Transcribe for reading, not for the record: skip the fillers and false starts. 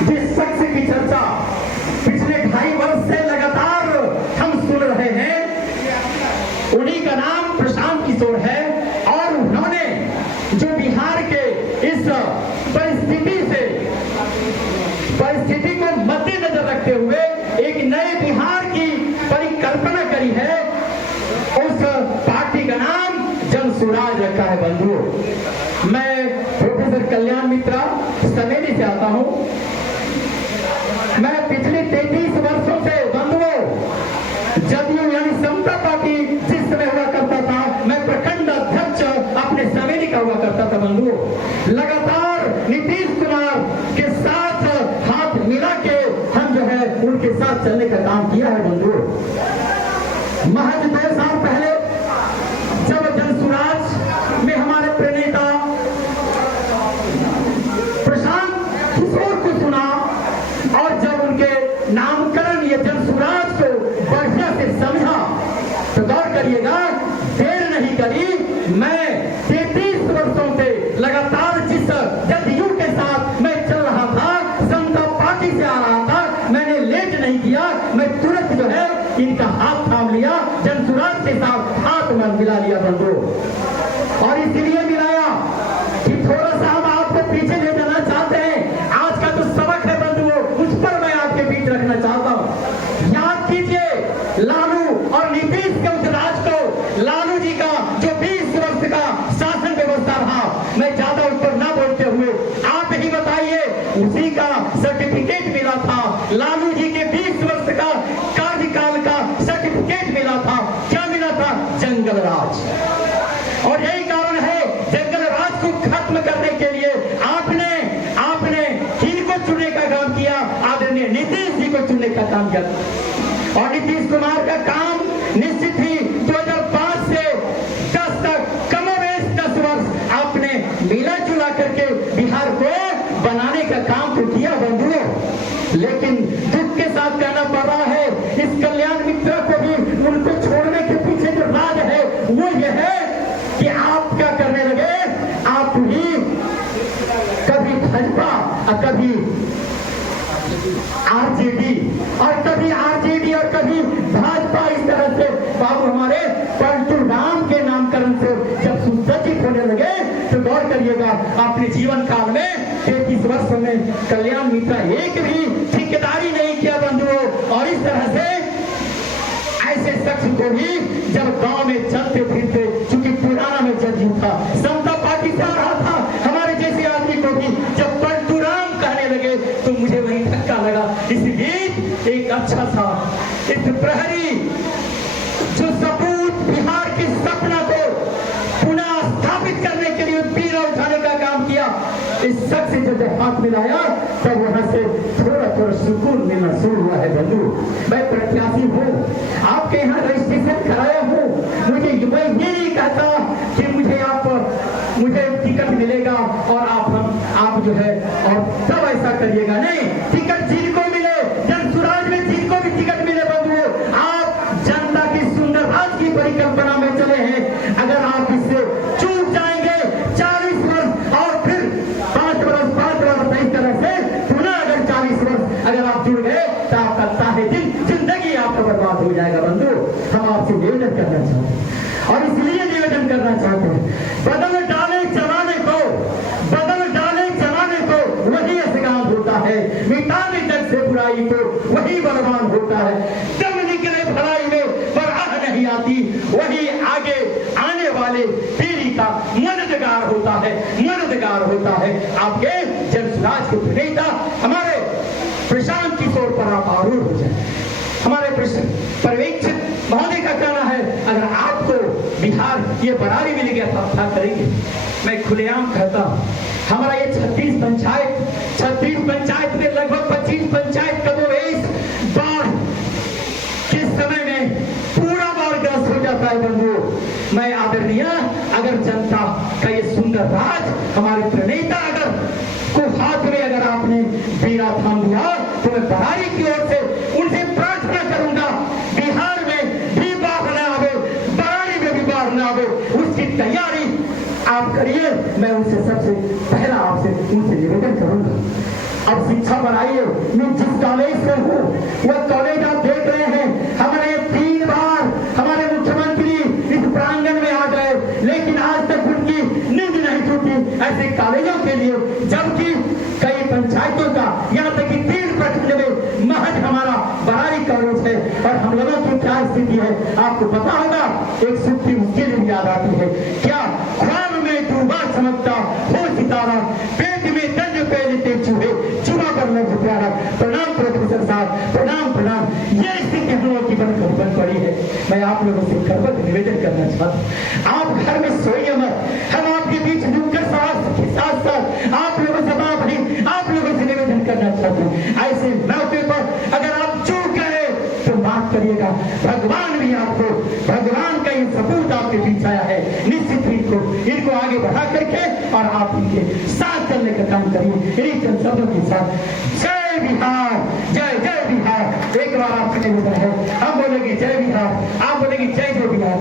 जिस शख्स की चर्चा पिछले 2.5 वर्ष से लगातार हम सुन रहे हैं, उन्हीं का नाम प्रशांत किशोर है। और उन्होंने जो बिहार के इस परिस्थिति को मद्देनजर रखते हुए एक नए बिहार की परिकल्पना करी है, उस पार्टी का नाम जन स्वराज रखा है। बंधुओं, मैं प्रोफेसर कल्याण मित्रा समेली से आता हूं। मैं पिछले 33 वर्षों से बंधुओं, जदयू यानी समता पार्टी जिस समय हुआ करता था, मैं प्रखंड अध्यक्ष अपने समेली का हुआ करता था। बंधुओं, लगातार नीतीश कुमार के साथ हाथ मिला के हम जो है उनके साथ चलने का काम किया है। बंधुओं, महज 2 साल पहले जब जन स्वराज में हमारे प्रणेता प्रशांत किशोर को सुना और जब उनके नामकरण ये जन स्वराज को बढ़िया से समझा, तो गौर करिएगा, देर नहीं करी। मैं 33 वर्षों से लगातार जिस जदयू के साथ मैं चल रहा था, समता पार्टी से आ रहा था, मैंने लेट नहीं किया, मैं तुरंत जो है इनका हाथ थाम लिया, जन स्वराज के साथ हाथ मिला लिया। बंधुओं, और इसलिए मिलाया कि थोड़ा सा हम आपको पीछे ले जाना चाहते हैं। आज का जो सबक है बंधुओं, उस पर मैं आपके बीच रखना चाहता हूं। याद कीजिए लालू और नीतीश के उस राज को, लालू जी का जो 20 वर्ष का शासन व्यवस्था रहा, मैं ज्यादा उस पर ना बोलते हुए आप ही बताइए, उसी का सर्टिफिकेट मिला था। लालू जी के 20 वर्ष का कार्यकाल का सर्टिफिकेट मिला था। क्या मिला था? जंगल राज। और यही कारण है, जंगल राज को खत्म करने के लिए आपने किनको चुनने का काम किया? आदरणीय नीतीश जी को चुनने का काम किया। और नीतीश कुमार का काम निश्चित ही 2005 से 10 तक कमोबेश 10 वर्ष आपने मिला जुला करके बिहार को बनाने का काम तो किया। बंधुओं, लेकिन दुख के साथ कहना पड़ रहा है, इस कल्याण मित्र को भी उनको छोड़ने के पीछे जो राज है वो ये है कि आप क्या करने लगे, आप ही कभी भाजपा और कभी आरजेडी और कभी भाजपा, इस तरह से बाबू हमारे पलटू राम के नामकरण से जब सुसज्जित होने लगे, तो गौर करिएगा, अपने जीवन काल में 33 वर्ष में कल्याण मित्र एक भी ठेकेदारी नहीं किया। बंधुओं, और इस तरह से ऐसे शख्स को भी जब गांव में चलते फिरते, चूंकि पुराना में जदयू था, समता पार्टी से आ रहा था, हमारे जैसे आदमी को भी जब पलटू राम कहने लगे तो मुझे वही धक्का लगा। इसलिए एक अच्छा सा इस प्रहरी जो सपूत बिहार की सपना को पुनः स्थापित करने के लिए पीड़ा उठाने का काम किया, इस शख्स से जब हाथ मिलाया तब वहां से थोड़ा सुकून मिलना शुरू हुआ है। बंधु, मैं प्रत्याशी हूँ, आपके यहाँ रजिस्ट्रेशन कराया हूँ। मुझे मैं ये नहीं कहता कि मुझे टिकट मिलेगा और आप जो है और सब ऐसा करिएगा, नहीं। टिकट जिनको मिले, जन स्वराज में जिनको भी टिकट मिले बंधुओं, आप जनता की सुंदर राज की परिकल्पना में चले हैं। अगर आप इससे चूक जाएंगे 40 वर्ष और फिर 5 वर्ष इस तरह से पुनः अगर 40 वर्ष अगर आप जुड़ गए तो आपका सारे दिन जिंदगी आपका बर्बाद हो जाएगा। बंधु, हम आपसे निवेदन करना चाहते हैं और इसलिए निवेदन करना चाहते हैं, बदल डाले जमाने को वही असगान होता है, मिटाने जग से बुराई को वही बलवान होता है। दम निकले भलाई में पर आह नहीं आती, वही आगे आने वाले पीढ़ी का मददगार होता है। आपके जन स्वराज के प्रणेता हमारे प्रशांत किशोर पर आप आरूढ़ हो जाए। हमारे पर्यवेक्षक महोदय का कहना है, अगर आपको बिहार ये बरारी मिल गया तो आप क्या करेंगे? मैं खुलेआम कहता हूं, हमारा ये 36 पंचायत में लगभग 25 पंचायत कमोबेश बाढ़ के समय में पूरा बाढ़ग्रस्त हो जाता है। बंधुओं, मैं आदरणीय, अगर जनता का ये सुंदर राज हमारे प्रणेता अगर को हाथ में अगर आपने बीड़ा थाम दिया, तो मैं बरारी की ओर से उनसे प्रार्थना करूंगा, बिहार में भी बाढ़ न आवे, बरारी में भी बाढ़ न आवे, उसकी तैयारी आप करिए। मैं उनसे सबसे पहला आपसे उनसे निवेदन करूंगा। अब शिक्षा पर आइए। मैं जिस कॉलेज से हूँ वह कॉलेज आप देख रहे हैं, हमारे 3 बार हमारे मुख्यमंत्री इस प्रांगण में आ गए, लेकिन आज तक उनकी नींद नहीं टूटी ऐसे कॉलेजों के लिए, जबकि कई पंचायतों का यहाँ तक कि 3 प्रखंड में महज हमारा बरारी कॉलेज है। और हम लोगों की क्या स्थिति है आपको पता होगा। एक सूखी मुश्किल याद आती है, क्या ख्वाब में डूबा चमकता हो सितारा, पेट में दर्द पे लेते चूहे, चूहा पर लग प्यारा। प्रणाम प्रोफेसर साहब, प्रणाम प्रणाम। ये स्थिति हम लोगों की बन पड़ी है। मैं आप लोगों से करबद्ध निवेदन करना चाहता हूँ, आप घर में सोइए मत, हम आपके बीच नुक्कड़ सवाल के साथ साथ आप लोगों से आप लोगों से निवेदन करना चाहता हूँ, ऐसे मौके पर अगर आप चूक गए तो माफ करिएगा। भगवान भी आपको, भगवान का ये सपूत आपके बीच आया है, निश्चित ही इनको आगे बढ़ा करके और आप इनके साथ चलने का काम करिए। इन्हीं चंद शब्दों के साथ जय बिहार, जय जय बिहार। एक बार आपसे निवेदन है, हम बोलेंगे जय बिहार, आप बोलेंगे जय जय बिहार।